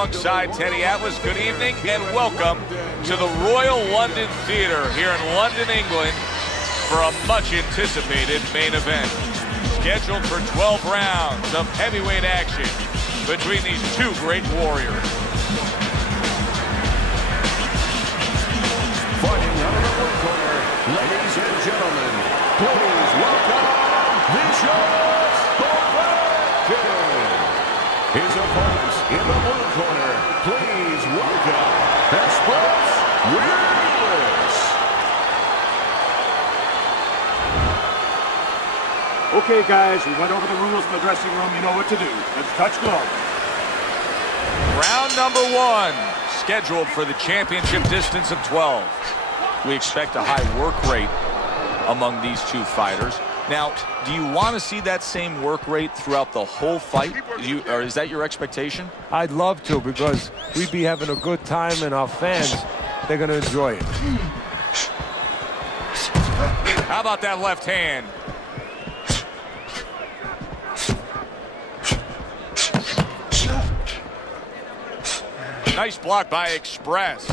alongside Teddy Atlas. Good evening and welcome to the Royal London Theatre here in London, England for a much anticipated main event. Scheduled for 12 rounds of heavyweight action between these two great warriors. Fighting out of the blue corner, ladies and gentlemen, please welcome Vicious Povetkin. His opponents in the blue corner, please welcome Express Wheelers. Okay, guys, we went over the rules in the dressing room. You know what to do. Let's touch gloves. Round number one, scheduled for the championship distance of 12. We expect a high work rate among these two fighters. Now, do you want to see that same work rate throughout the whole fight? Or is that your expectation? I'd love to, because we'd be having a good time and our fans, they're going to enjoy it. How about that left hand? Nice block by Express.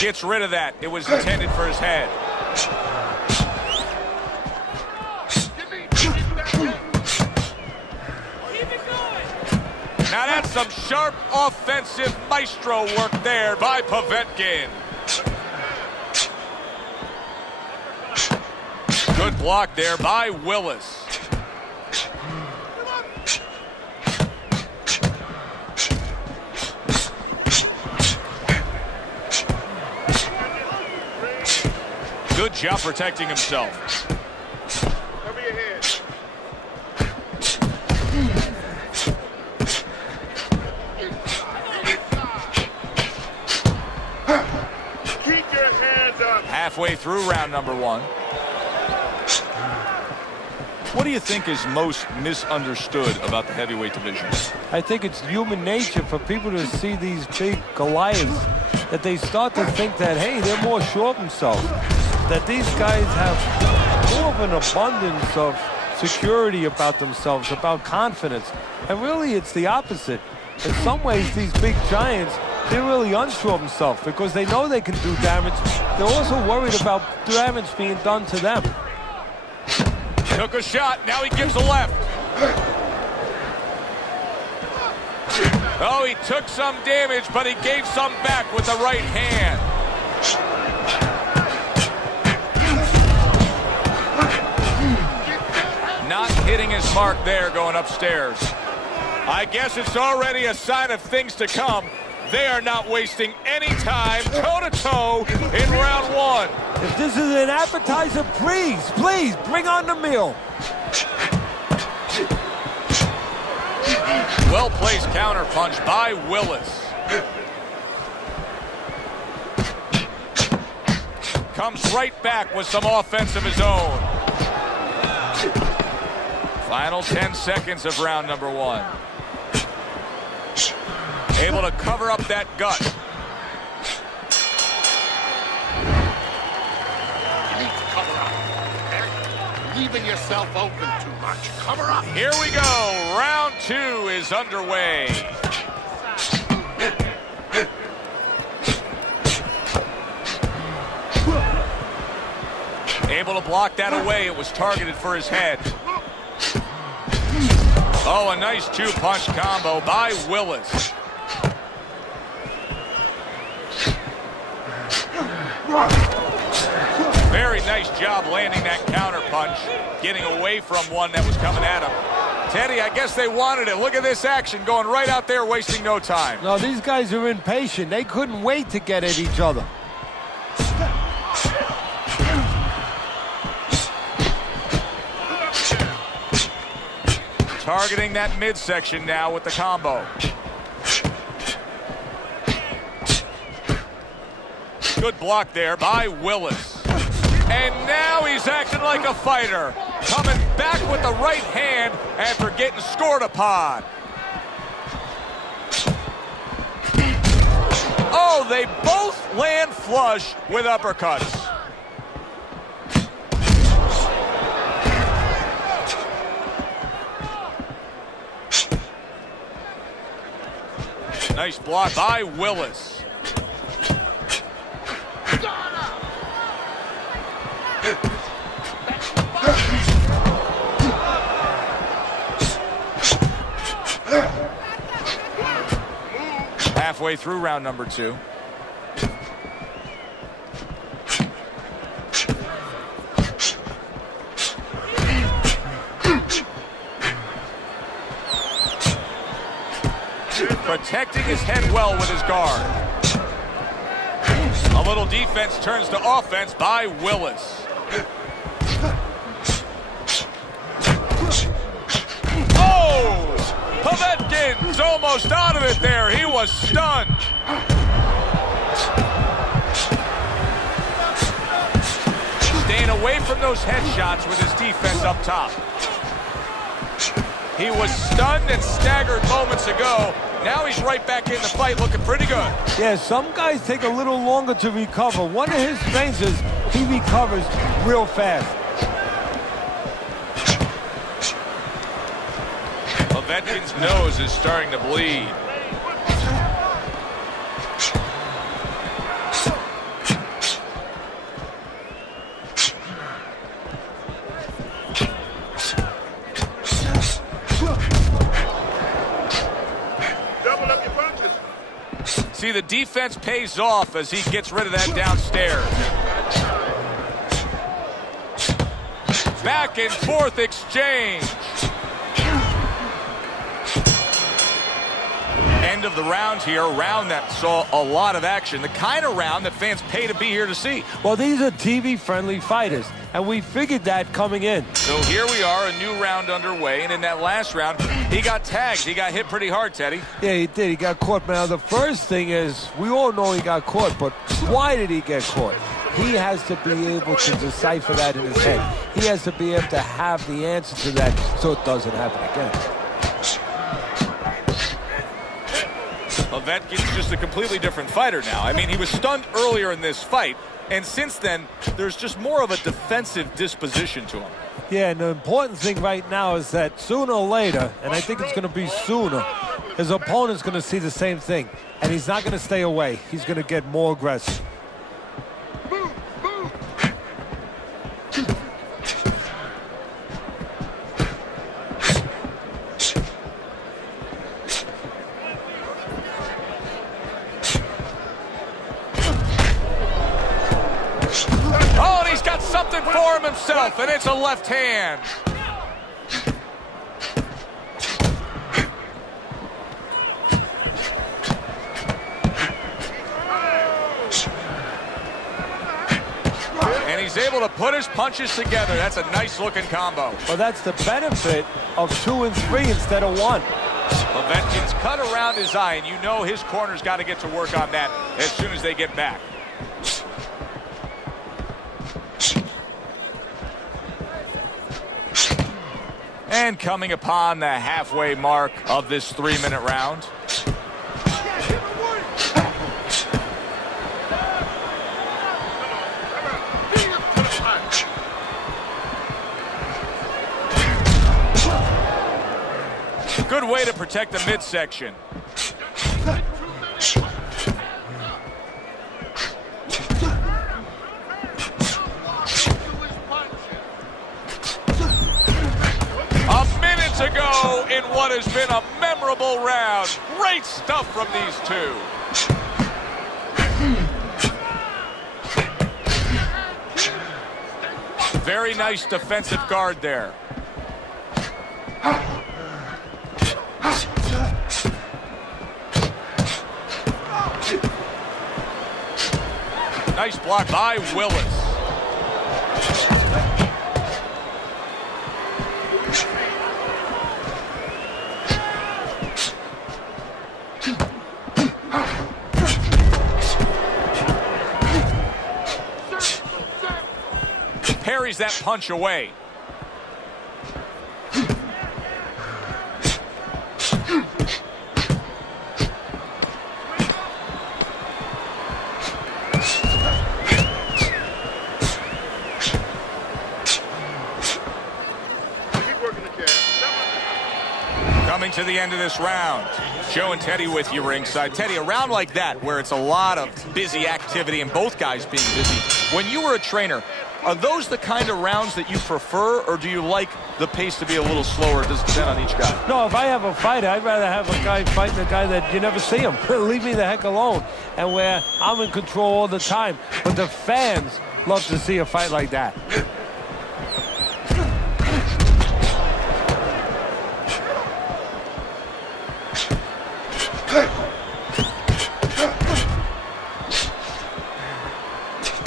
Gets rid of that. It was intended for his head. Now that's some sharp offensive maestro work there by Povetkin. Good block there by Willis. Good job protecting himself. Cover your head. Keep your hands up. Halfway through round number one. What do you think is most misunderstood about the heavyweight division? I think it's human nature for people to see these big Goliaths, that they start to think that, hey, they're more sure of themselves, that these guys have more of an abundance of security about themselves, about confidence. And really, it's the opposite. In some ways, these big giants, they're really unsure of themselves because they know they can do damage. They're also worried about damage being done to them. Took a shot, now he gives a left. Oh, he took some damage, but he gave some back with the right hand. Not hitting his mark there going upstairs. I guess it's already a sign of things to come. They are not wasting any time toe-to-toe in round one. If this is an appetizer, please, bring on the meal. Well-placed counterpunch by Willis. Comes right back with some offense of his own. Final 10 seconds of round number one. Able to cover up that gut. You need to cover up. Leaving yourself open too much. Cover up. Here we go. Round two is underway. Able to block that away. It was targeted for his head. Oh, a nice two-punch combo by Willis. Very nice job landing that counter punch, getting away from one that was coming at him. Teddy, I guess they wanted it. Look at this action going right out there, wasting no time. No, these guys are impatient. They couldn't wait to get at each other. Targeting that midsection now with the combo. Good block there by Willis. And now he's acting like a fighter. Coming back with the right hand after getting scored upon. they both land flush with uppercuts. Nice block by Willis. Halfway through round number 2. Protecting his head well with his guard. A little defense turns to offense by Willis. Oh! Povetkin's almost out of it there. He was stunned. Staying away from those headshots with his defense up top. He was stunned and staggered moments ago. Now he's right back in the fight looking pretty good. Yeah, some guys take a little longer to recover. One of his strengths is he recovers real fast. Povetkin's nose is starting to bleed. See, the defense pays off as he gets rid of that downstairs. Back and forth exchange. End of the round here, a round that saw a lot of action. The kind of round that fans pay to be here to see. Well, these are TV-friendly fighters, and we figured that coming in. So here we are, a new round underway, and in that last round, he got tagged. He got hit pretty hard, Teddy. Yeah, he did. He got caught. Now, the first thing is, we all know he got caught, but why did he get caught? He has to be able to decipher that in his head. He has to be able to have the answer to that so it doesn't happen again. Povetkin's just a completely different fighter now. I mean, he was stunned earlier in this fight, and since then, there's just more of a defensive disposition to him. Yeah, and the important thing right now is that sooner or later, and I think it's going to be sooner, his opponent's going to see the same thing, and he's not going to stay away. He's going to get more aggressive. For him himself, and it's a left hand. And he's able to put his punches together. That's a nice looking combo. Well, that's the benefit of 2 and 3 instead of 1. Povetkin's cut around his eye, and you know his corner's got to get to work on that as soon as they get back. And coming upon the halfway mark of this 3-minute round. Good way to protect the midsection. Ago in what has been a memorable round. Great stuff from these two. Very nice defensive guard there. Nice block by Willis. Parries that punch away. to the end of this round. Joe and Teddy with you ringside. Teddy, a round like that where it's a lot of busy activity and both guys being busy, when you were a trainer, are those the kind of rounds that you prefer, or do you like the pace to be a little slower? Does it depend on each guy? No, if I have a fight, I'd rather have a guy fighting a guy that you never see him. Leave me the heck alone. And where I'm in control all the time. But the fans love to see a fight like that.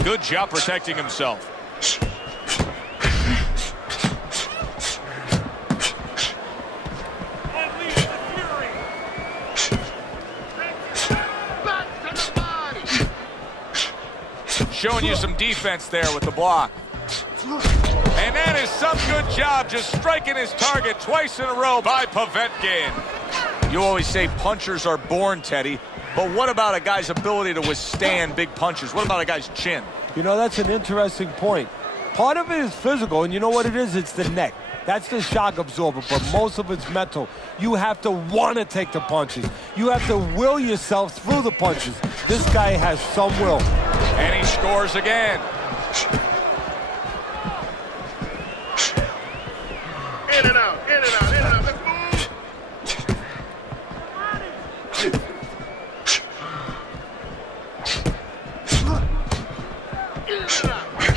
Good job protecting himself. Showing you some defense there with the block. And that is some good job just striking his target twice in a row by Povetkin. You always say punchers are born, Teddy. But what about a guy's ability to withstand big punches? What about a guy's chin? You know, that's an interesting point. Part of it is physical, and you know what it is? It's the neck. That's the shock absorber, but most of it's mental. You have to want to take the punches. You have to will yourself through the punches. This guy has some will. And he scores again. In and out, in and out, in and out. Let's move.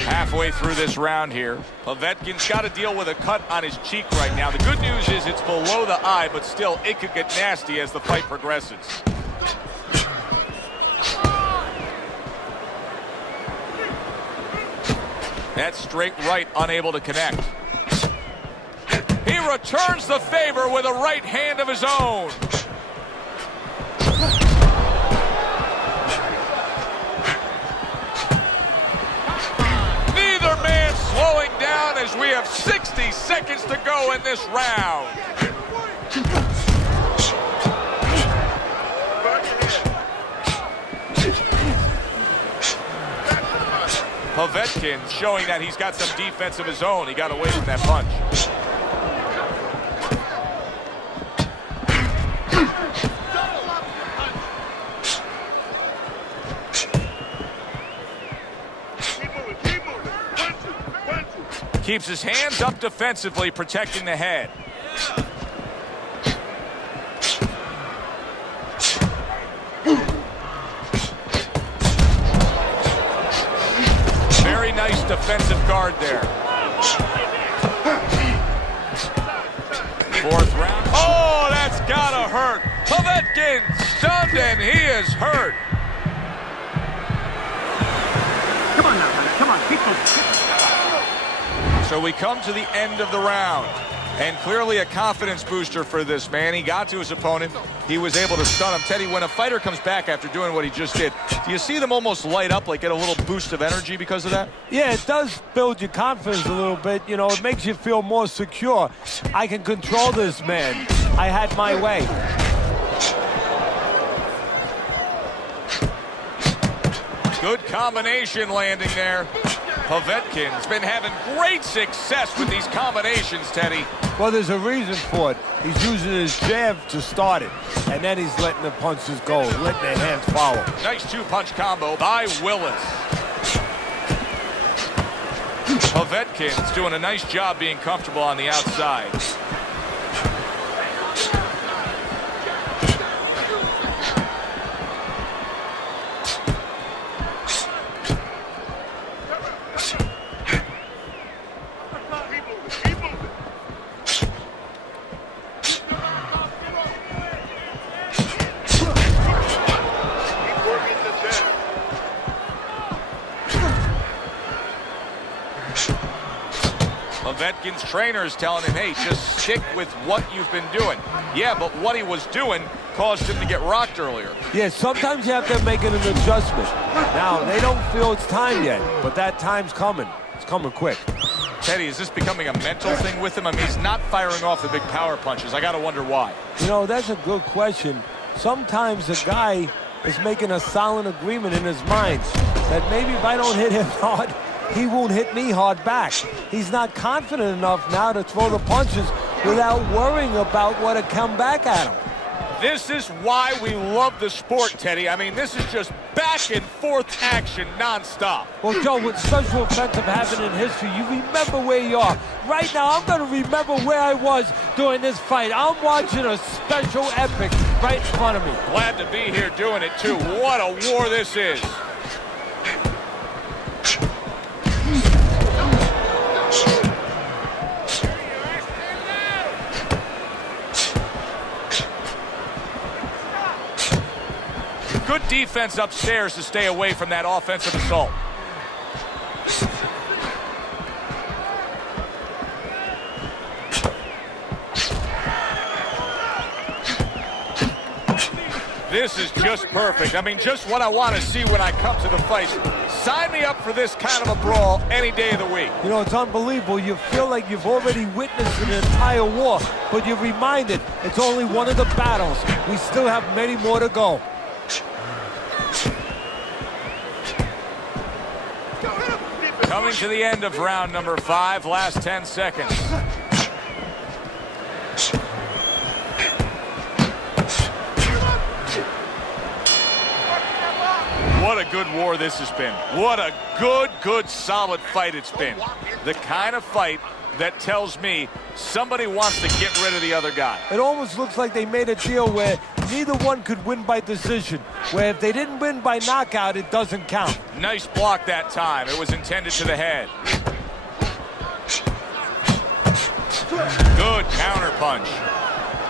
Halfway through this round here, Povetkin's got to deal with a cut on his cheek right now. The good news is it's below the eye, but still it could get nasty as the fight progresses. That straight right unable to connect. He returns the favor with a right hand of his own. Neither man slowing down as we have 60 seconds to go in this round. Povetkin showing that he's got some defense of his own. He got away from that punch. Keeps his hands up defensively, protecting the head. Very nice defensive guard there. Fourth round. Oh, that's gotta hurt. Povetkin stunned and he is hurt. Come on now, man. Come on, keep moving. So we come to the end of the round, and clearly a confidence booster for this man. He got to his opponent. He was able to stun him. Teddy, when a fighter comes back after doing what he just did, do you see them almost light up, like get a little boost of energy because of that? Yeah, it does build your confidence a little bit. You know, it makes you feel more secure. I can control this man. I had my way. Good combination landing there. Povetkin's been having great success with these combinations, Teddy. Well, there's a reason for it. He's using his jab to start it, and then he's letting the punches go, letting the hands follow. Nice two-punch combo by Willis. Povetkin's doing a nice job being comfortable on the outside. Povetkin's trainer is telling him, hey, just stick with what you've been doing. Yeah, but what he was doing caused him to get rocked earlier. Yeah, sometimes you have to make an adjustment. Now, they don't feel it's time yet, but that time's coming. It's coming quick. Teddy, is this becoming a mental thing with him? I mean, he's not firing off the big power punches. I got to wonder why. You know, that's a good question. Sometimes the guy is making a silent agreement in his mind that maybe if I don't hit him hard, he won't hit me hard back. He's not confident enough now to throw the punches without worrying about what had come back at him. This is why we love the sport, Teddy. I mean, this is just back and forth action nonstop. Well, Joe, with special offensive happening in history, you remember where you are. Right now, I'm going to remember where I was during this fight. I'm watching a special epic right in front of me. Glad to be here doing it, too. What a war this is. Good defense upstairs to stay away from that offensive assault. This is just perfect. I mean, just what I want to see when I come to the fight. Sign me up for this kind of a brawl any day of the week. You know, it's unbelievable. You feel like you've already witnessed an entire war, but you're reminded it's only one of the battles. We still have many more to go. Coming to the end of round number 5, last 10 seconds. What a good war this has been. What a good, solid fight it's been. The kind of fight that tells me somebody wants to get rid of the other guy. It almost looks like they made a deal where neither one could win by decision, where if they didn't win by knockout, it doesn't count. Nice block that time. It was intended to the head. Good counter punch.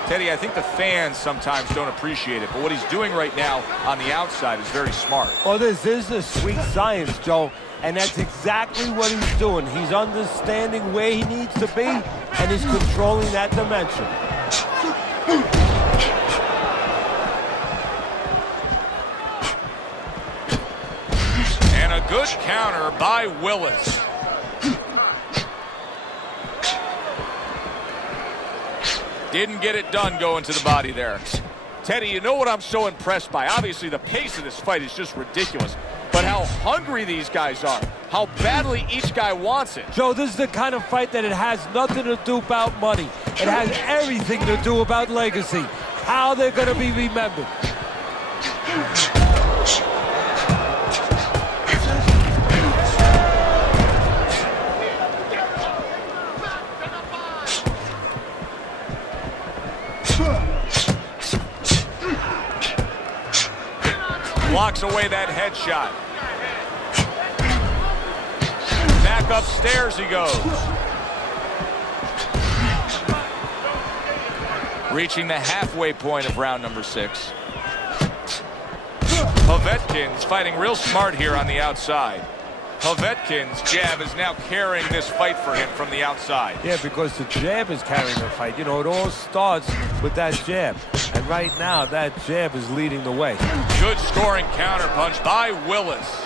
Teddy, I think the fans sometimes don't appreciate it, but what he's doing right now on the outside is very smart. Well, this is a sweet science, Joe, and that's exactly what he's doing. He's understanding where he needs to be, and he's controlling that dimension. And a good counter by Willis. Didn't get it done going to the body there. Teddy, you know what I'm so impressed by? Obviously, the pace of this fight is just ridiculous. But how hungry these guys are. How badly each guy wants it. Joe, this is the kind of fight that it has nothing to do about money. It has everything to do about legacy. How they're going to be remembered. Blocks away that headshot. Back upstairs he goes. Reaching the halfway point of round number 6. Povetkin's fighting real smart here on the outside. Povetkin's jab is now carrying this fight for him from the outside. Yeah, because the jab is carrying the fight. You know, it all starts with that jab. And right now, that jab is leading the way. Good scoring counterpunch by Willis.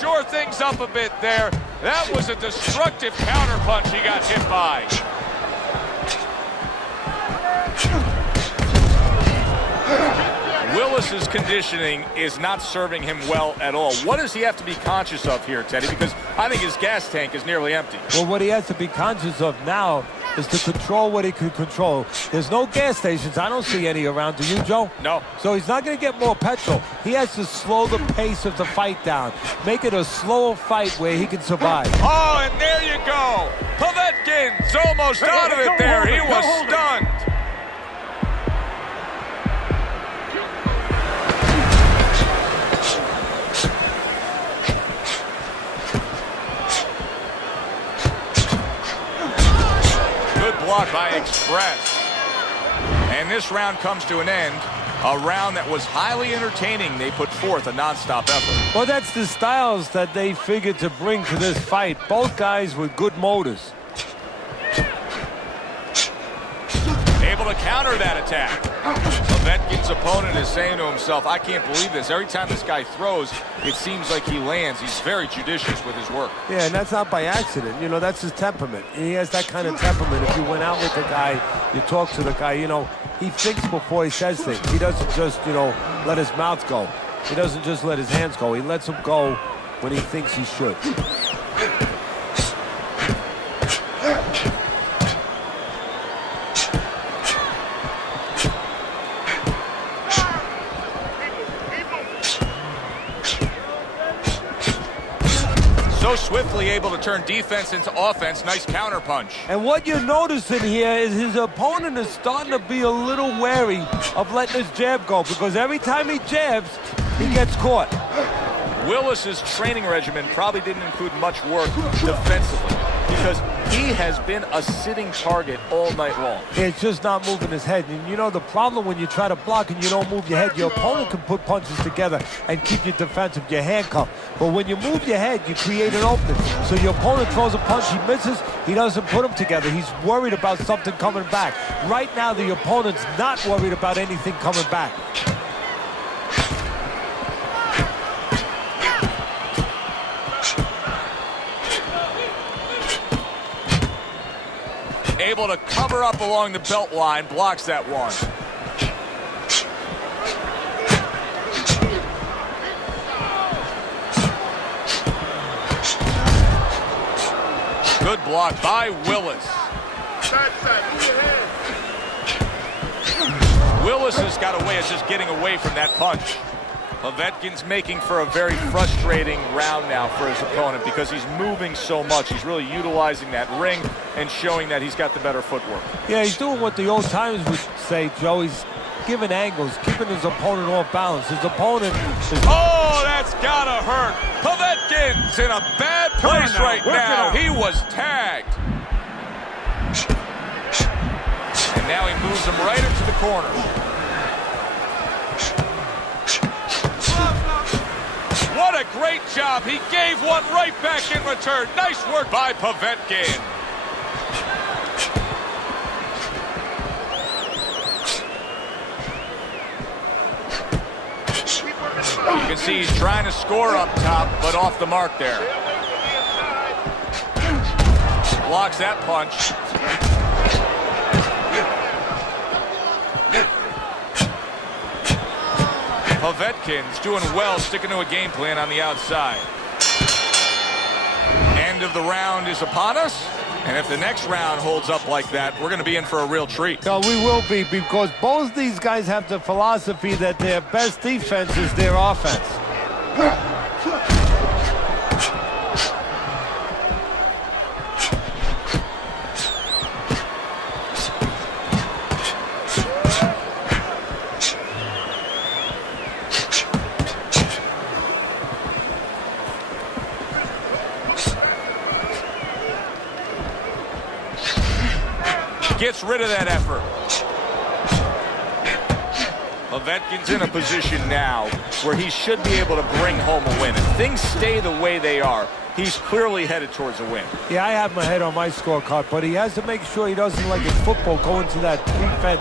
Shore things up a bit there. That was a destructive counterpunch he got hit by. Willis's conditioning is not serving him well at all. What does he have to be conscious of here, Teddy? Because I think his gas tank is nearly empty. Well, what he has to be conscious of now is to control what he can control. There's no gas stations. I don't see any around. Do you, Joe? No. So he's not going to get more petrol. He has to slow the pace of the fight down. Make it a slower fight where he can survive. Oh, and there you go. Povetkin's almost out of it there. He was stunned. Blocked by Express. And this round comes to an end. A round that was highly entertaining. They put forth a non-stop effort. Well, that's the styles that they figured to bring to this fight. Both guys with good motors. Able to to counter that attack. Povetkin's opponent is saying to himself, I can't believe this. Every time this guy throws, it seems like he lands. He's very judicious with his work. Yeah, and that's not by accident. You know, that's his temperament. He has that kind of temperament. If you went out with the guy, you talk to the guy, you know, he thinks before he says things. He doesn't just, you know, let his mouth go. He doesn't just let his hands go. He lets them go when he thinks he should. So swiftly able to turn defense into offense. Nice counter punch. And what you're noticing here is his opponent is starting to be a little wary of letting his jab go, because every time he jabs, he gets caught. Willis's training regimen probably didn't include much work defensively, because he has been a sitting target all night long. It's just not moving his head. And you know the problem when you try to block and you don't move your head, your opponent can put punches together and keep you defensive, you're handcuffed. But when you move your head, you create an opening. So your opponent throws a punch, he misses, he doesn't put them together. He's worried about something coming back. Right now, the opponent's not worried about anything coming back. Able to cover up along the belt line, blocks that one. Good block by Willis. Willis has got a way of just getting away from that punch. Povetkin's making for a very frustrating round now for his opponent because he's moving so much. He's really utilizing that ring and showing that he's got the better footwork. Yeah, he's doing what the old timers would say, Joe. He's giving angles, keeping his opponent off balance. His opponent is... Oh, that's gotta hurt. Povetkin's in a bad place right now. He was tagged. And now he moves him right into the corner. What a great job. He gave one right back in return. Nice work by Povetkin. You can see he's trying to score up top, but off the mark there. Blocks that punch. Povetkin's doing well, sticking to a game plan on the outside. End of the round is upon us, and if the next round holds up like that, we're going to be in for a real treat. No, we will be, because both these guys have the philosophy that their best defense is their offense. Gets rid of that effort. Povetkin's in a position now where he should be able to bring home a win. If things stay the way they are, he's clearly headed towards a win. Yeah, I have my head on my scorecard, but he has to make sure he doesn't, like in football, go into that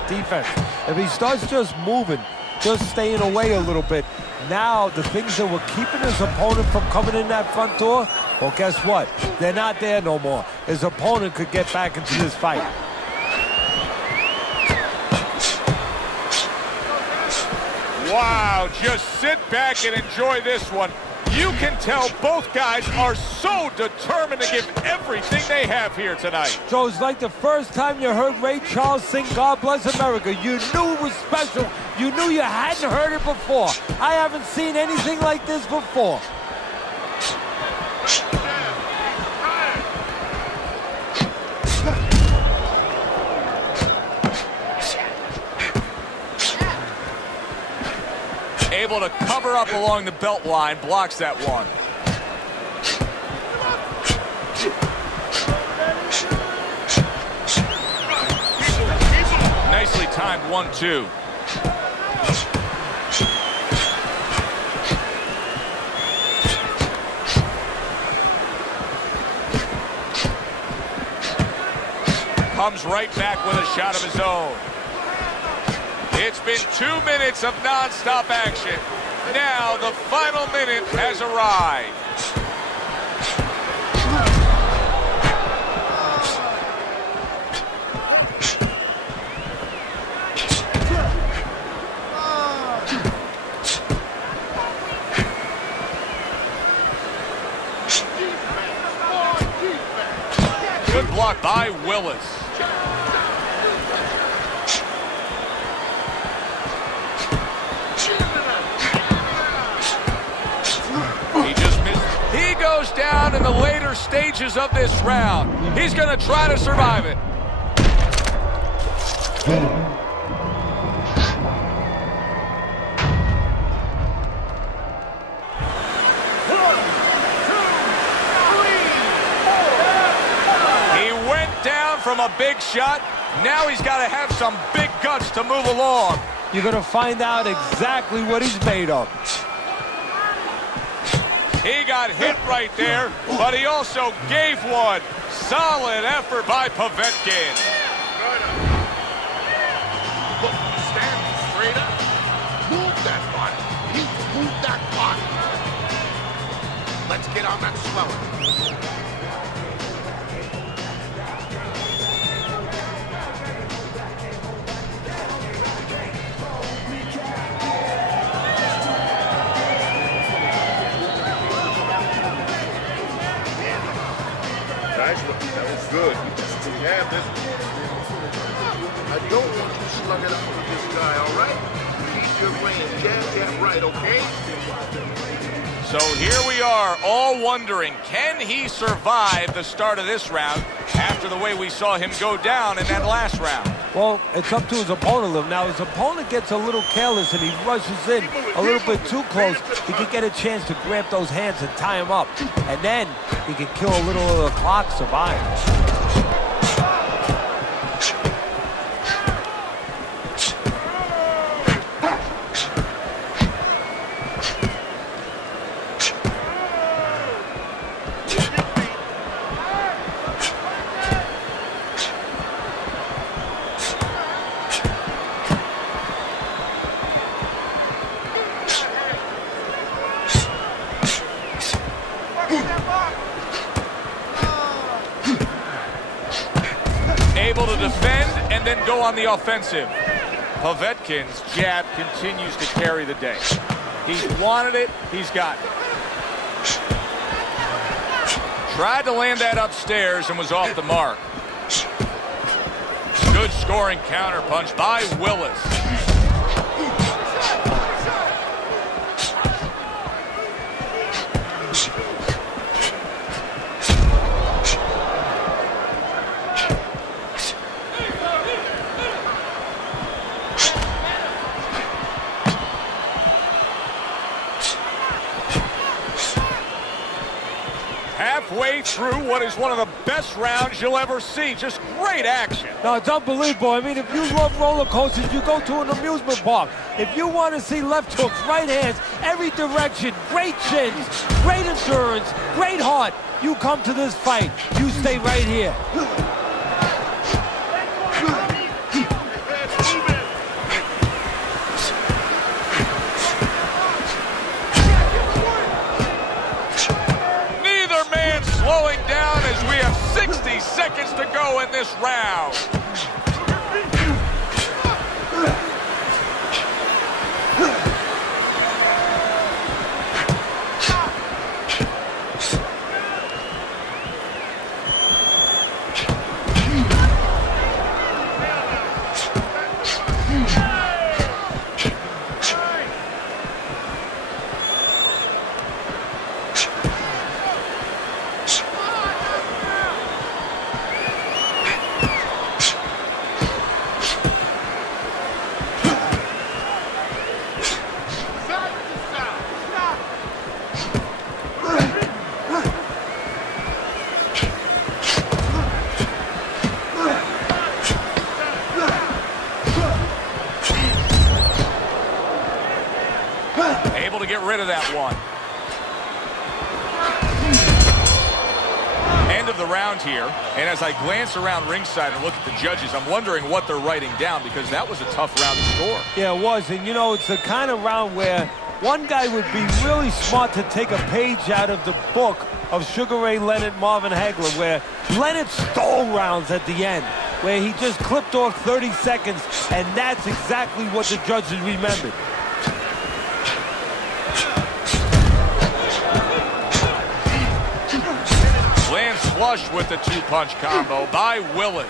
defense. If he starts just moving, just staying away a little bit, now the things that were keeping his opponent from coming in that front door, well, guess what? They're not there no more. His opponent could get back into this fight. Wow, just sit back and enjoy this one. You can tell both guys are so determined to give everything they have here tonight. So it's like the first time you heard Ray Charles sing God Bless America. You knew it was special. You knew you hadn't heard it before. I haven't seen anything like this before. Able to cover up along the belt line, blocks that one. Nicely timed 1-2. Comes right back with a shot of his own. It's been 2 minutes of non-stop action. Now the final minute has arrived. Good block by Willis. He just missed. He goes down in the later stages of this round. He's going to try to survive it. From a big shot, now he's got to have some big guts to move along. You're going to find out exactly what he's made of. He got hit right there, but he also gave one. Solid effort by Povetkin. Look, stand straight up. Move that body. Move that body. Let's get on that swelling. That was good. You have this. I don't want you slugging up with this guy, all right? Keep your range. Jab, right, okay? So here we are, all wondering, can he survive the start of this round after the way we saw him go down in that last round? Well, it's up to his opponent. Now, his opponent gets a little careless and he rushes in a little bit too close. He could get a chance to grab those hands and tie him up. And then he could kill a little of the clock, survive. Able to defend and then go on the offensive. Povetkin's jab continues to carry the day. He's wanted it, he's got it. Tried to land that upstairs and was off the mark. Good scoring counterpunch by Willis. Halfway through what is one of the best rounds you'll ever see. Just great action. No, it's unbelievable. I mean, if you love roller coasters, you go to an amusement park. If you want to see left hooks, right hands, every direction, great chins, great endurance, great heart, you come to this fight. You stay right here. Slowing down as we have 60 seconds to go in this round. Able to get rid of that one. End of the round here, and as I glance around ringside and look at the judges, I'm wondering what they're writing down, because that was a tough round to score. Yeah, it was, and you know, it's the kind of round where one guy would be really smart to take a page out of the book of Sugar Ray Leonard, Marvin Hagler, where Leonard stole rounds at the end, where he just clipped off 30 seconds, and that's exactly what the judges remembered. Lands flush with the two-punch combo by Willis.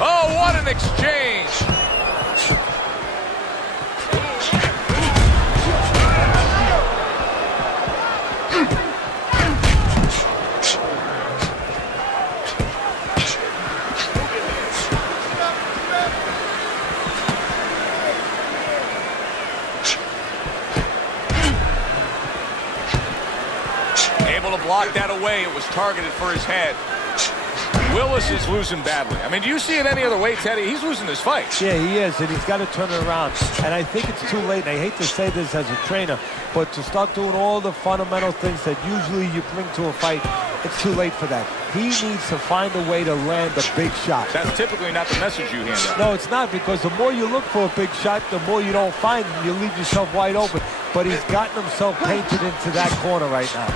Oh, what an exchange! Able to block that away. It was targeted for his head. Willis is losing badly. I mean, do you see it any other way, Teddy? He's losing this fight. Yeah, he is, and he's got to turn it around. And I think it's too late, and I hate to say this as a trainer, but to start doing all the fundamental things that usually you bring to a fight, it's too late for that. He needs to find a way to land a big shot. That's typically not the message you hand out. No, it's not, because the more you look for a big shot, the more you don't find him. You leave yourself wide open. But he's gotten himself painted into that corner right now.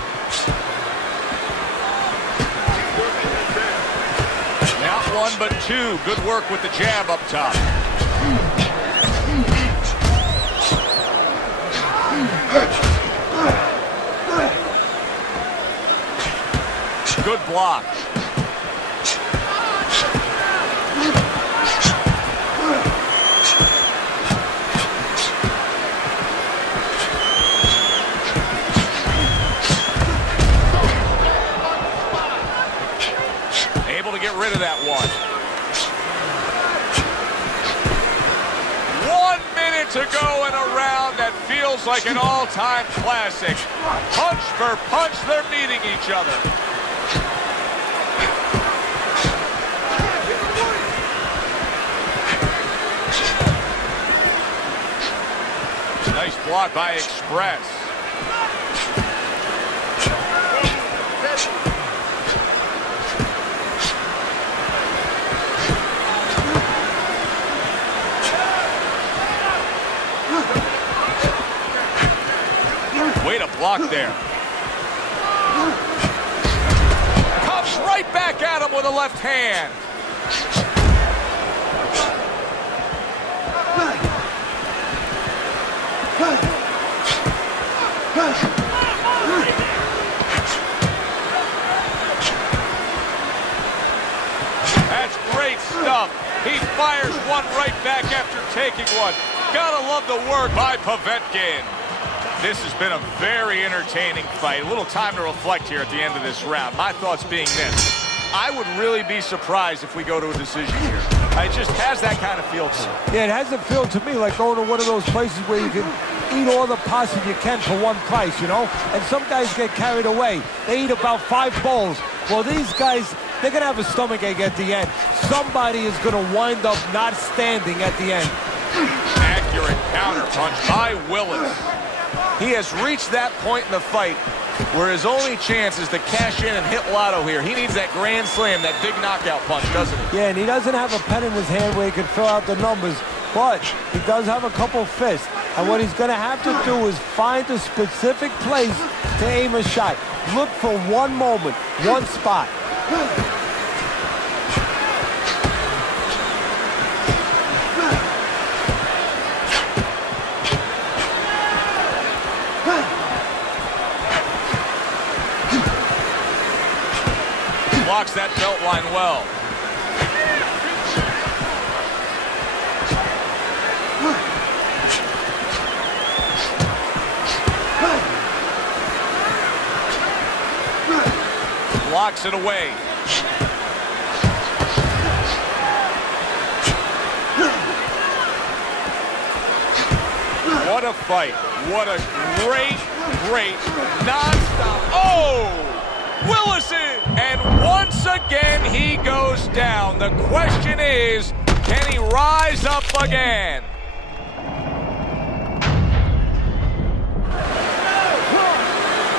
Not one, but two. Good work with the jab up top. Good block. Able to get rid of that one. 1 minute to go in a round that feels like an all-time classic. Punch for punch, they're meeting each other. Nice block by Express. Way to block there. Comes right back at him with a left hand. That's great stuff. He fires one right back after taking one. Gotta love the work by Povetkin. This has been a very entertaining fight. A little time to reflect here at the end of this round. My thoughts being this. I would really be surprised if we go to a decision here. It just has that kind of feel to it. Yeah, it has a feel to me like going to one of those places where you can eat all the pasta you can for one price, you know? And some guys get carried away. They eat about 5 bowls. Well, these guys, they're going to have a stomachache at the end. Somebody is going to wind up not standing at the end. Accurate counter punch by Willis. He has reached that point in the fight where his only chance is to cash in and hit lotto here. He needs that grand slam, that big knockout punch, doesn't he? Yeah, and he doesn't have a pen in his hand where he can fill out the numbers, but he does have a couple fists. And what he's going to have to do is find a specific place to aim a shot. Look for one moment, one spot. Blocks that belt line well. Blocks it away. What a fight. What a great non-stop. Oh! Willison, and once again he goes down. The question is, can he rise up again? 1,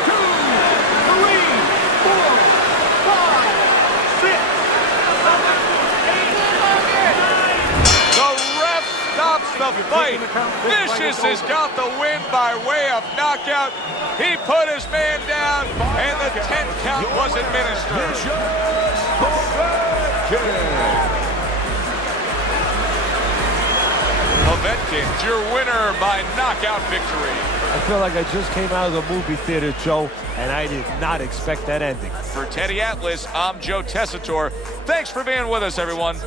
2, 3, right. Vicious has got the win by way of knockout. He put his man down, and the 10 count was administered. Povetkin, your winner by knockout victory. I feel like I just came out of the movie theater, Joe, and I did not expect that ending. For Teddy Atlas, I'm Joe Tessitore. Thanks for being with us, everyone.